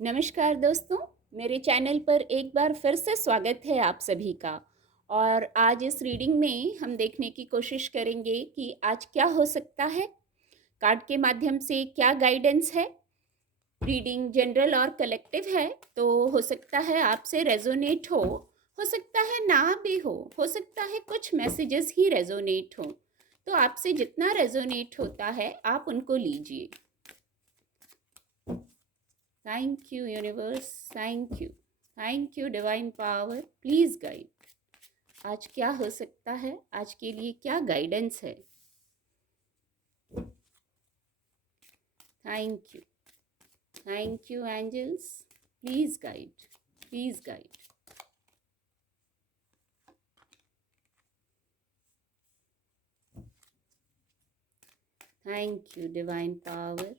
नमस्कार दोस्तों, मेरे चैनल पर एक बार फिर से स्वागत है आप सभी का। और आज इस रीडिंग में हम देखने की कोशिश करेंगे कि आज क्या हो सकता है, कार्ड के माध्यम से क्या गाइडेंस है। रीडिंग जनरल और कलेक्टिव है, तो हो सकता है आपसे रेजोनेट हो सकता है ना भी हो सकता है कुछ मैसेजेस ही रेजोनेट हो। तो आपसे जितना रेजोनेट होता है आप उनको लीजिए। Thank you universe, thank you divine power, please guide. आज क्या हो सकता है, आज के लिए क्या गाइडेंस है। Thank you angels, please guide, please guide. Thank you divine power,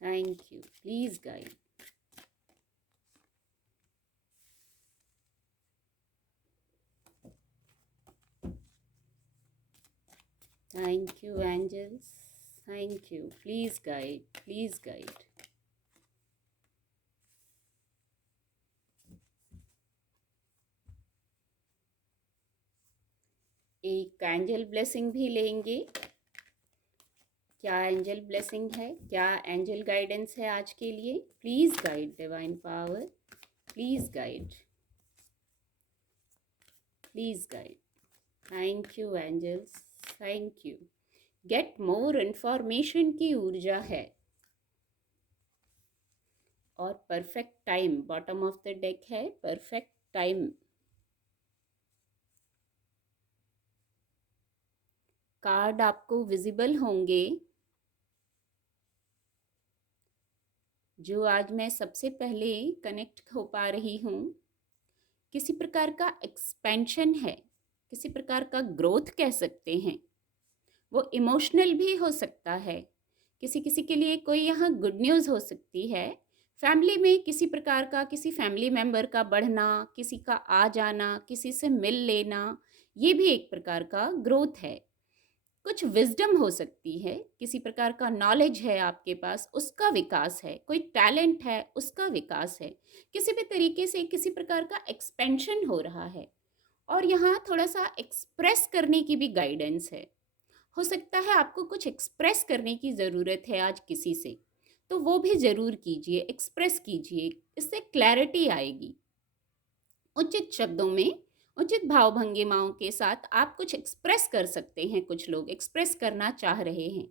thank you, please guide. Thank you angels, thank you, please guide, please guide. एक एंजल ब्लेसिंग भी लेंगे। क्या एंजल ब्लेसिंग है, क्या एंजल गाइडेंस है आज के लिए। Please guide divine power, please guide, please guide. Thank you angels, thank you. Get more information की ऊर्जा है। और perfect time bottom of the deck है, परफेक्ट टाइम। कार्ड आपको विजिबल होंगे। जो आज मैं सबसे पहले कनेक्ट हो पा रही हूँ, किसी प्रकार का एक्सपेंशन है, किसी प्रकार का ग्रोथ कह सकते हैं। वो इमोशनल भी हो सकता है। किसी किसी के लिए कोई यहाँ गुड न्यूज़ हो सकती है। फैमिली में किसी प्रकार का, किसी फैमिली मेंबर का बढ़ना, किसी का आ जाना, किसी से मिल लेना, ये भी एक प्रकार का ग्रोथ है। कुछ विजडम हो सकती है, किसी प्रकार का नॉलेज है आपके पास, उसका विकास है। कोई टैलेंट है, उसका विकास है। किसी भी तरीके से किसी प्रकार का एक्सपेंशन हो रहा है। और यहाँ थोड़ा सा एक्सप्रेस करने की भी गाइडेंस है। हो सकता है आपको कुछ एक्सप्रेस करने की ज़रूरत है आज किसी से, तो वो भी ज़रूर कीजिए, एक्सप्रेस कीजिए। इससे क्लैरिटी आएगी। उचित शब्दों में, उचित भाव भंगिमाओं के साथ आप कुछ एक्सप्रेस कर सकते हैं। कुछ लोग एक्सप्रेस करना चाह रहे हैं।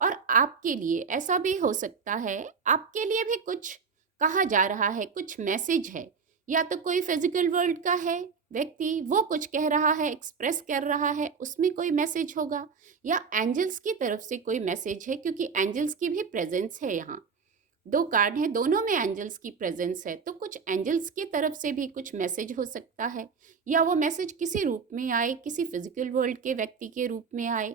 और आपके लिए ऐसा भी हो सकता है, आपके लिए भी कुछ कहा जा रहा है, कुछ मैसेज है। या तो कोई फिजिकल वर्ल्ड का है व्यक्ति, वो कुछ कह रहा है, एक्सप्रेस कर रहा है, उसमें कोई मैसेज होगा। या एंजल्स की तरफ से कोई मैसेज है, क्योंकि एंजल्स की भी प्रेजेंस है यहाँ। दो कार्ड हैं, दोनों में एंजल्स की प्रेजेंस है, तो कुछ एंजल्स की तरफ से भी कुछ मैसेज हो सकता है। या वो मैसेज किसी रूप में आए, किसी फिजिकल वर्ल्ड के व्यक्ति के रूप में आए,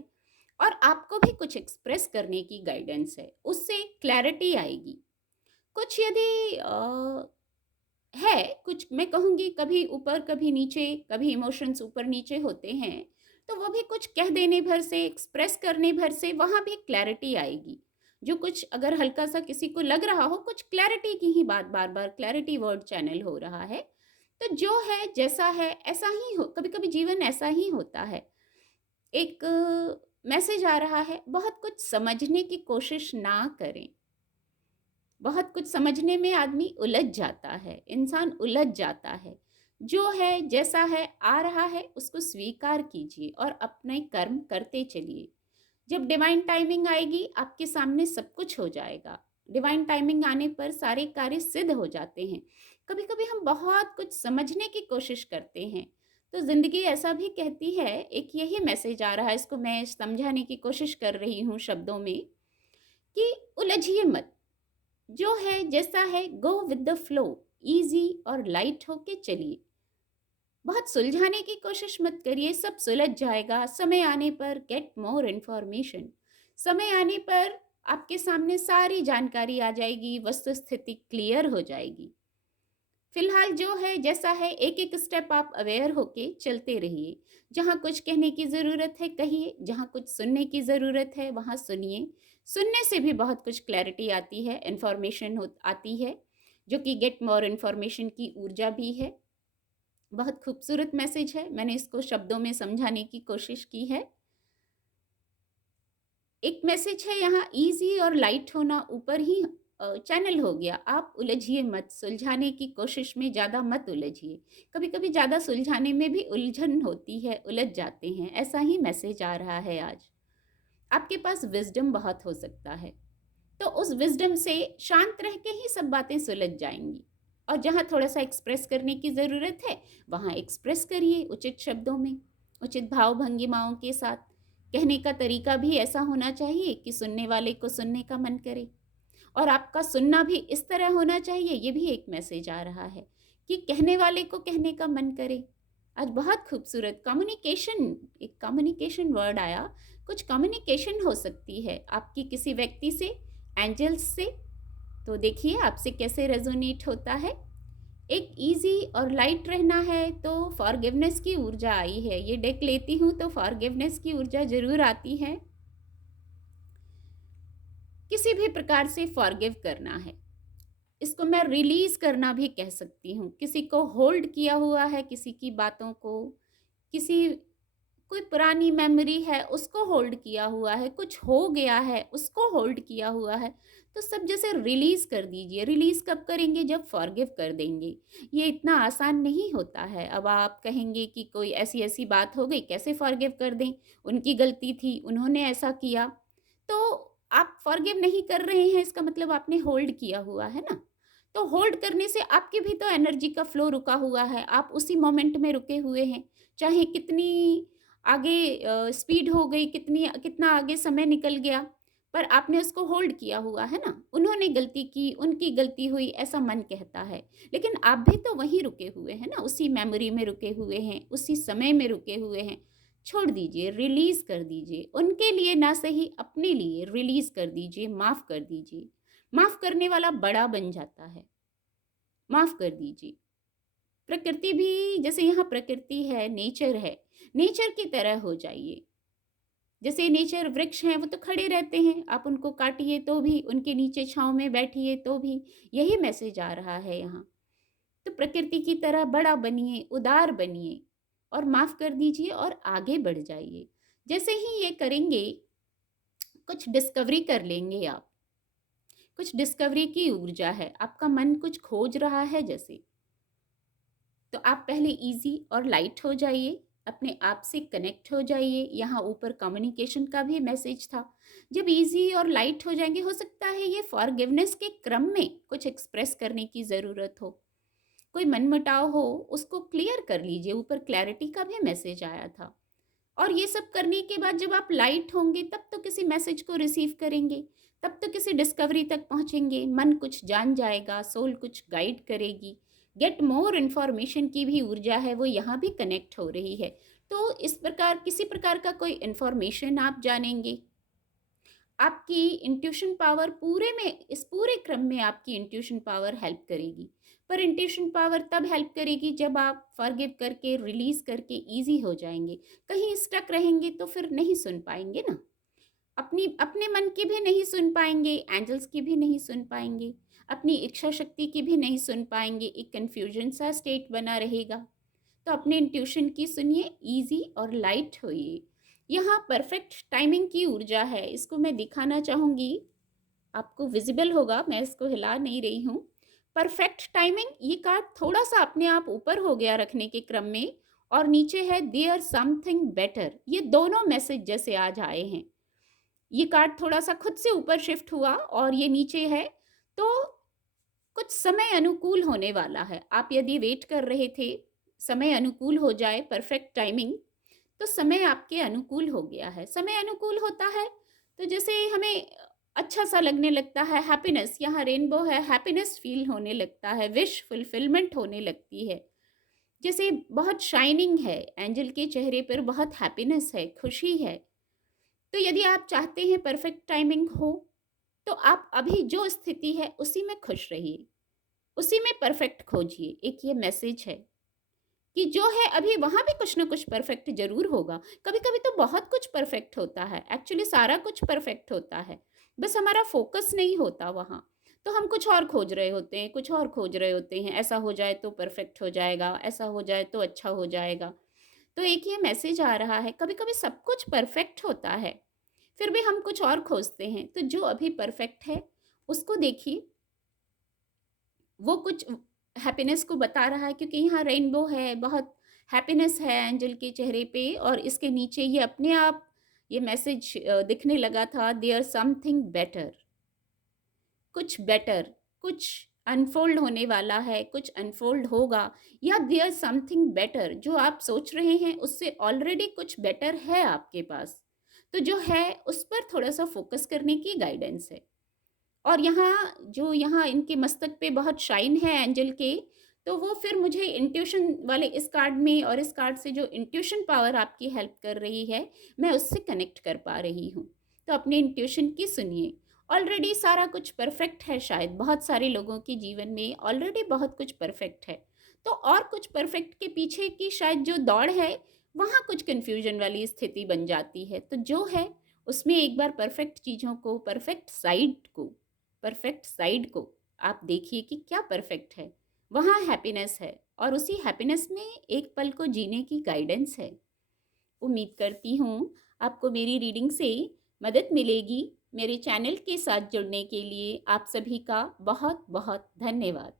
और आपको भी कुछ एक्सप्रेस करने की गाइडेंस है। उससे क्लैरिटी आएगी। कुछ यदि है, कुछ मैं कहूँगी कभी ऊपर कभी नीचे, कभी इमोशंस ऊपर नीचे होते हैं, तो वो भी कुछ कह देने भर से, एक्सप्रेस करने भर से वहाँ भी क्लैरिटी आएगी। जो कुछ अगर हल्का सा किसी को लग रहा हो, कुछ क्लैरिटी की ही बात, बार बार क्लैरिटी वर्ड चैनल हो रहा है, तो जो है जैसा है ऐसा ही हो। कभी कभी जीवन ऐसा ही होता है। एक मैसेज आ रहा है, बहुत कुछ समझने की कोशिश ना करें। बहुत कुछ समझने में आदमी उलझ जाता है, इंसान उलझ जाता है। जो है जैसा है आ रहा है, उसको स्वीकार कीजिए और अपने कर्म करते चलिए। जब डिवाइन टाइमिंग आएगी, आपके सामने सब कुछ हो जाएगा। डिवाइन टाइमिंग आने पर सारे कार्य सिद्ध हो जाते हैं। कभी कभी हम बहुत कुछ समझने की कोशिश करते हैं, तो जिंदगी ऐसा भी कहती है। एक यही मैसेज आ रहा है, इसको मैं समझाने की कोशिश कर रही हूँ शब्दों में, कि उलझिए मत। जो है जैसा है, go with the flow, easy और लाइट होके चलिए। बहुत सुलझाने की कोशिश मत करिए, सब सुलझ जाएगा। समय आने पर गेट मोर इन्फॉर्मेशन। समय आने पर आपके सामने सारी जानकारी आ जाएगी, वस्तु स्थिति क्लियर हो जाएगी। फिलहाल जो है जैसा है, एक एक स्टेप आप अवेयर होके चलते रहिए। जहाँ कुछ कहने की ज़रूरत है कहिए, जहाँ कुछ सुनने की ज़रूरत है वहाँ सुनिए। सुनने से भी बहुत कुछ क्लैरिटी आती है, इन्फॉर्मेशन आती है, जो कि गेट मोर इन्फॉर्मेशन की ऊर्जा भी है। बहुत खूबसूरत मैसेज है, मैंने इसको शब्दों में समझाने की कोशिश की है। एक मैसेज है यहाँ, इजी और लाइट होना ऊपर ही चैनल हो गया। आप उलझिए मत, सुलझाने की कोशिश में ज़्यादा मत उलझिए। कभी कभी ज़्यादा सुलझाने में भी उलझन होती है, उलझ जाते हैं, ऐसा ही मैसेज आ रहा है आज। आपके पास विजडम बहुत हो सकता है, तो उस विजडम से शांत रह के ही सब बातें सुलझ जाएंगी। और जहाँ थोड़ा सा एक्सप्रेस करने की ज़रूरत है, वहाँ एक्सप्रेस करिए उचित शब्दों में, उचित भाव भंगिमाओं के साथ। कहने का तरीका भी ऐसा होना चाहिए कि सुनने वाले को सुनने का मन करे, और आपका सुनना भी इस तरह होना चाहिए। ये भी एक मैसेज आ रहा है कि कहने वाले को कहने का मन करे। आज बहुत खूबसूरत कम्युनिकेशन, एक कम्युनिकेशन वर्ड आया। कुछ कम्युनिकेशन हो सकती है आपकी किसी व्यक्ति से, एंजल्स से। तो देखिए आपसे कैसे रेजोनेट होता है। एक इजी और लाइट रहना है तो फॉरगिवनेस की ऊर्जा आई है। ये डेक लेती हूँ तो फॉरगिवनेस की ऊर्जा जरूर आती है। किसी भी प्रकार से फॉरगिव करना है, इसको मैं रिलीज करना भी कह सकती हूँ। किसी को होल्ड किया हुआ है, किसी की बातों को, किसी कोई पुरानी मेमोरी है उसको होल्ड किया हुआ है, कुछ हो गया है उसको होल्ड किया हुआ है, तो सब जैसे रिलीज कर दीजिए। रिलीज कब करेंगे? जब फॉरगिव कर देंगे। ये इतना आसान नहीं होता है। अब आप कहेंगे कि कोई ऐसी ऐसी बात हो गई, कैसे फॉरगिव कर दें, उनकी गलती थी, उन्होंने ऐसा किया। तो आप फॉरगिव नहीं कर रहे हैं, इसका मतलब आपने होल्ड किया हुआ है ना। तो होल्ड करने से आपकी भी तो एनर्जी का फ्लो रुका हुआ है, आप उसी मोमेंट में रुके हुए हैं। चाहे कितनी आगे स्पीड हो गई, कितना आगे समय निकल गया, पर आपने उसको होल्ड किया हुआ है ना। उन्होंने गलती की, उनकी गलती हुई, ऐसा मन कहता है, लेकिन आप भी तो वहीं रुके हुए हैं ना, उसी मेमोरी में रुके हुए हैं, उसी समय में रुके हुए हैं। छोड़ दीजिए, रिलीज कर दीजिए। उनके लिए ना सही, अपने लिए रिलीज कर दीजिए, माफ कर दीजिए। माफ करने वाला बड़ा बन जाता है। माफ कर दीजिए। प्रकृति भी, जैसे यहाँ प्रकृति है, नेचर है, नेचर की तरह हो जाइए। जैसे नेचर, वृक्ष हैं वो तो खड़े रहते हैं, आप उनको काटिए तो भी, उनके नीचे छांव में बैठिए तो भी। यही मैसेज आ रहा है यहाँ। तो प्रकृति की तरह बड़ा बनिए, उदार बनिए, और माफ कर दीजिए और आगे बढ़ जाइए। जैसे ही ये करेंगे, कुछ डिस्कवरी कर लेंगे आप। कुछ डिस्कवरी की ऊर्जा है, आपका मन कुछ खोज रहा है जैसे। तो आप पहले इजी और लाइट हो जाइए, अपने आप से कनेक्ट हो जाइए। यहाँ ऊपर कम्युनिकेशन का भी मैसेज था। जब इजी और लाइट हो जाएंगे, हो सकता है ये फॉरगिवनेस के क्रम में कुछ एक्सप्रेस करने की ज़रूरत हो, कोई मनमुटाव हो, उसको क्लियर कर लीजिए। ऊपर क्लैरिटी का भी मैसेज आया था। और ये सब करने के बाद जब आप लाइट होंगे, तब तो किसी मैसेज को रिसीव करेंगे, तब तो किसी डिस्कवरी तक पहुंचेंगे। मन कुछ जान जाएगा, सोल कुछ गाइड करेगी। गेट मोर इन्फॉर्मेशन की भी ऊर्जा है, वो यहाँ भी कनेक्ट हो रही है। तो इस प्रकार किसी प्रकार का कोई इन्फॉर्मेशन आप जानेंगे। आपकी इंट्यूशन पावर पूरे में, इस पूरे क्रम में आपकी इंट्यूशन पावर हेल्प करेगी। पर इंट्यूशन पावर तब हेल्प करेगी जब आप फॉरगिव करके, रिलीज करके इजी हो जाएंगे। कहीं स्टक रहेंगे तो फिर नहीं सुन पाएंगे ना। अपने मन की भी नहीं सुन पाएंगे, एंजल्स की भी नहीं सुन पाएंगे, अपनी इच्छा शक्ति की भी नहीं सुन पाएंगे। एक कन्फ्यूजन सा स्टेट बना रहेगा। तो अपने इंट्यूशन की सुनिए, इजी और लाइट होइए। यहाँ परफेक्ट टाइमिंग की ऊर्जा है, इसको मैं दिखाना चाहूँगी। आपको विजिबल होगा, मैं इसको हिला नहीं रही हूँ। परफेक्ट टाइमिंग, ये कार्ड थोड़ा सा अपने आप ऊपर हो गया रखने के क्रम में, और नीचे है देयर समथिंग बेटर। ये दोनों मैसेज जैसे आज आए हैं। ये कार्ड थोड़ा सा खुद से ऊपर शिफ्ट हुआ और ये नीचे है। तो कुछ समय अनुकूल होने वाला है। आप यदि वेट कर रहे थे समय अनुकूल हो जाए, परफेक्ट टाइमिंग, तो समय आपके अनुकूल हो गया है। समय अनुकूल होता है तो जैसे हमें अच्छा सा लगने लगता है, हैप्पीनेस, यहाँ रेनबो है, हैप्पीनेस फील होने लगता है, विश फुलफिलमेंट होने लगती है। जैसे बहुत शाइनिंग है, एंजल के चेहरे पर बहुत हैप्पीनेस है, खुशी है। तो यदि आप चाहते हैं परफेक्ट टाइमिंग हो, तो आप अभी जो स्थिति है उसी में खुश रहिए, उसी में परफेक्ट खोजिए। एक ये मैसेज है कि जो है अभी वहाँ भी कुछ ना कुछ परफेक्ट जरूर होगा। कभी कभी तो बहुत कुछ परफेक्ट होता है, एक्चुअली सारा कुछ परफेक्ट होता है। बस हमारा फोकस नहीं होता वहाँ। तो हम कुछ और खोज रहे होते हैं, कुछ और खोज रहे होते हैं, ऐसा हो जाए तो परफेक्ट हो जाएगा, ऐसा हो जाए तो अच्छा हो जाएगा। तो एक ये मैसेज आ रहा है, कभी-कभी सब कुछ परफेक्ट होता है, फिर भी हम कुछ और खोजते हैं। तो जो अभी परफेक्ट है, उसको देखिए, वो कुछ हैप्पीनेस को बता रहा है, क्योंकि यहाँ रेनबो है, बहुत हैप्पीनेस है एंजल के चेहरे पे, और इसके नीचे ये अपने आप ये मैसेज दिखने लगा था, देयर समथिंग बेटर, कुछ बेटर, कुछ अनफोल्ड होने वाला है, कुछ अनफोल्ड होगा, या देयर समथिंग बेटर, जो आप सोच रहे हैं उससे ऑलरेडी कुछ बेटर है आपके पास। तो जो है उस पर थोड़ा सा फोकस करने की गाइडेंस है। और यहाँ इनके मस्तक पे बहुत शाइन है एंजल के, तो वो फिर मुझे इंट्यूशन वाले इस कार्ड में और इस कार्ड से जो इंट्यूशन पावर आपकी हेल्प कर रही है, मैं उससे कनेक्ट कर पा रही हूँ। तो अपने इंट्यूशन की सुनिए। ऑलरेडी सारा कुछ परफेक्ट है, शायद बहुत सारे लोगों के जीवन में ऑलरेडी बहुत कुछ परफेक्ट है। तो और कुछ परफेक्ट के पीछे की शायद जो दौड़ है, वहाँ कुछ कन्फ्यूजन वाली स्थिति बन जाती है। तो जो है उसमें एक बार परफेक्ट चीज़ों को, परफेक्ट साइड को आप देखिए कि क्या परफेक्ट है, वहाँ हैप्पीनेस है, और उसी हैप्पीनेस में एक पल को जीने की गाइडेंस है। उम्मीद करती हूँ आपको मेरी रीडिंग से मदद मिलेगी। मेरे चैनल के साथ जुड़ने के लिए आप सभी का बहुत बहुत धन्यवाद।